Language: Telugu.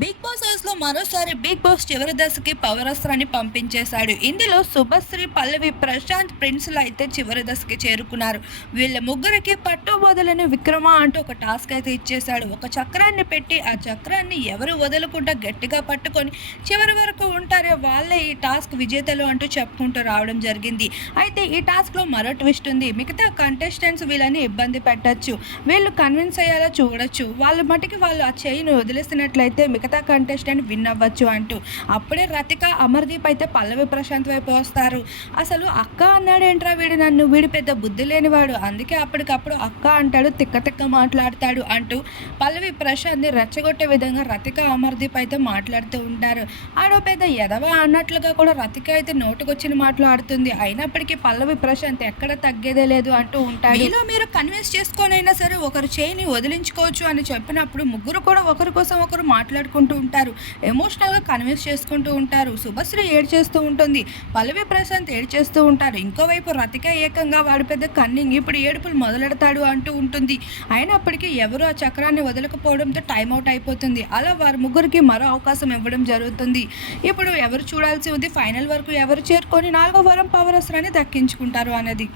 బిగ్ బాస్ హౌస్‌లో మరోసారి బిగ్ బాస్ చివరి దశకి పవరస్త్రాన్ని పంపించేశాడు. ఇందులో శుభశ్రీ, పల్లవి, ప్రశాంత్, ప్రిన్స్‌లు అయితే చివరి దశకి చేరుకున్నారు. వీళ్ళ ముగ్గురికి పట్టు వదలని విక్రమ అంటూ ఒక టాస్క్ అయితే ఇచ్చేశాడు. ఒక చక్రాన్ని పెట్టి ఆ చక్రాన్ని ఎవరు వదలకుండా గట్టిగా పట్టుకొని చివరి వరకు ఉంటారో వాళ్ళే ఈ టాస్క్ విజేతలు అంటూ చెప్పుకుంటూ రావడం జరిగింది. అయితే ఈ టాస్క్‌లో మరో ట్విస్ట్ ఉంది. మిగతా కంటెస్టెంట్స్ వీళ్ళని ఇబ్బంది పెట్టొచ్చు. వీళ్ళు కన్విన్స్ అయ్యేలా చూడొచ్చు. వాళ్ళ మటికి వాళ్ళు ఆ చెయ్యిని వదిలేసినట్లయితే మిగతా కంటెస్టెంట్ విన్ అవ్వచ్చు అంటూ. అప్పుడే రతిక, అమర్దీప్ అయితే పల్లవి, ప్రశాంత్ వైపు వస్తారు. అసలు అక్క అన్నాడేంట్రా వీడు నన్ను, వీడు పెద్ద బుద్ధి లేనివాడు, అందుకే అప్పటికప్పుడు అక్క అంటాడు, తిక్క తిక్క మాట్లాడతాడు అంటూ పల్లవి, ప్రశాంత్ని రెచ్చగొట్టే విధంగా రతిక, అమర్దీప్ అయితే మాట్లాడుతూ ఉంటారు. ఆడో పెద్ద ఎదవ అన్నట్లుగా కూడా రతిక అయితే నోటుకొచ్చిన మాట్లాడుతుంది. అయినప్పటికీ పల్లవి, ప్రశాంత్ ఎక్కడ తగ్గేదే లేదు అంటూ ఉంటాడు. మీలో మీరు కన్విన్స్ చేసుకొనైనా సరే ఒకరు చేయిని వదిలించుకోవచ్చు అని చెప్పినప్పుడు ముగ్గురు కూడా ఒకరి కోసం ఒకరు మాట్లాడుకుంటూ ఉంటారు. ఎమోషనల్గా కన్విన్స్ చేసుకుంటూ ఉంటారు. శుభశ్రీ ఏడ్చేస్తూ ఉంటుంది. పల్లవి, ప్రశాంత్ ఏడ్చేస్తూ ఉంటారు. ఇంకోవైపు రతిక ఏకంగా వాడి పెద్ద కన్నింగ్, ఇప్పుడు ఏడుపులు మొదలెడతాడు అంటూ ఉంటుంది. అయినప్పటికీ ఎవరు ఆ చక్రాన్ని వదలకపోవడంతో టైంఅవుట్ అయిపోతుంది. అలా వారి ముగ్గురికి మరో అవకాశం ఇవ్వడం జరుగుతుంది. ఇప్పుడు ఎవరు చూడాల్సి ఉంది, ఫైనల్ వరకు ఎవరు చేరుకొని 4వ వారం పవర్ అస్త్రాన్ని దక్కించుకుంటారు అనేది.